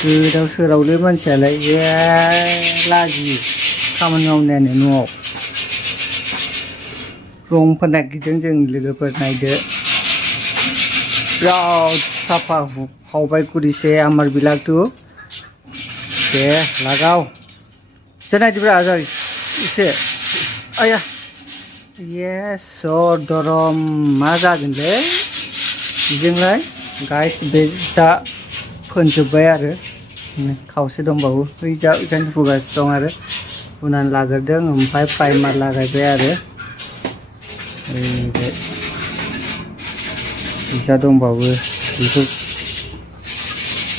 गोदाव सोरावलै मानसियालाय लाजियो खामानि मावनायानो न'आव रं फोनागिरदों जों लोगोफोर नायदो बिराद साफा हुखावबाय कुरिसे आमार बिलागटू दे लागाव एसे नायदोब्रा आजाय एसे आया सर दरम मा जागोनलै बेजोंलाय गाइस बे जा फोनजोब्बाय आरो खावसे दंबावो बै जा इखायनो हुगासिनो दं आरो हुनानै लाग्रोदों ओमफ्राय प्राइमार लागायबाय आरो ओरैजाय फैसा दंबावो बेखौ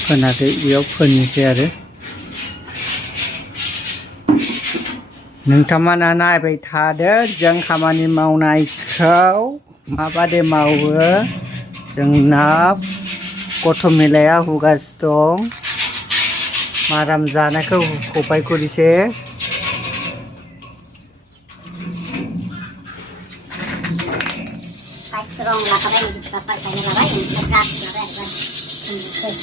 फोनाखै बेयाव फोननोसै आरो नोंथांमोना नायबाय थादो जों खामानि मावनायखौ माबादि मावो जोंना गथ' मेलाया हुगासिनो दं माराम जानायखौ हुख'बाय कुरिसे Rong laparan di bapak tanya bapak yang berat bapak.